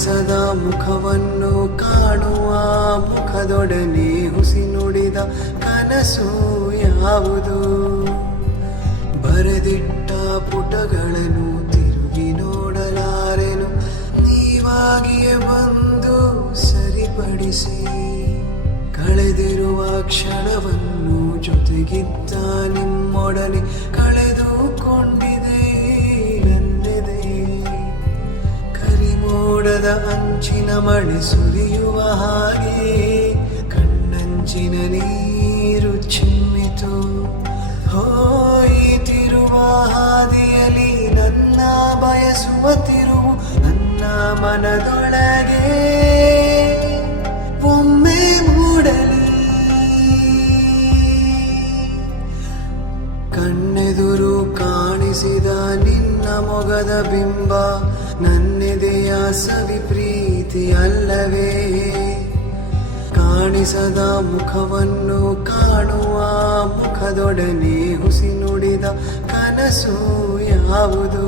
ಕಾಣಿಸದ ಮುಖವನ್ನು ಕಾಣುವ ಮುಖದೊಡನೆ ಹುಸಿ ನುಡಿದ ಕನಸು ಯಾವುದು? ಬರೆದಿಟ್ಟ ಪುಟಗಳನ್ನು ತಿರುಗಿ ನೋಡಲಾರೆನು, ನೀವಾಗಿಯೇ ಬಂದು ಸರಿಪಡಿಸಿ. ಕಳೆದಿರುವ ಕ್ಷಣವನ್ನು ಜೊತೆಗಿದ್ದ ನಿಮ್ಮೊಡನೆ ಕಳೆದುಕೊಂಡಿದೆ ನನ್ನೆದೆ. ಕರಿಮೋಡದ ಅಂಚಿನ ಮಳೆ ಸುರಿಯುವ ಹಾಗೆ ಕಣ್ಣಂಚಿನ ನೀರು ಚಿಮ್ಮಿತು. ಹೋಯಿತಿರುವ ಹಾದಿಯಲ್ಲಿ ನನ್ನ ಬಯಸುವ ತಿರುವು ನನ್ನ ಮನದೊಳಗೆ ಒಮ್ಮೆ ಮೂಡಲಿ. ಕಣ್ಣೆದುರು ಕಾಣಿಸಿದ ನಿನ್ನ ಮೊಗದ ಬಿಂಬ ನನ್ನೆದೆಯ ಸವಿ ಪ್ರೀತಿ ಅಲ್ಲವೇ? ಕಾಣಿಸದ ಮುಖವನ್ನು ಕಾಣುವ ಮುಖದೊಡನೆ ಹುಸಿ ನುಡಿದ ಕನಸು ಯಾವುದು?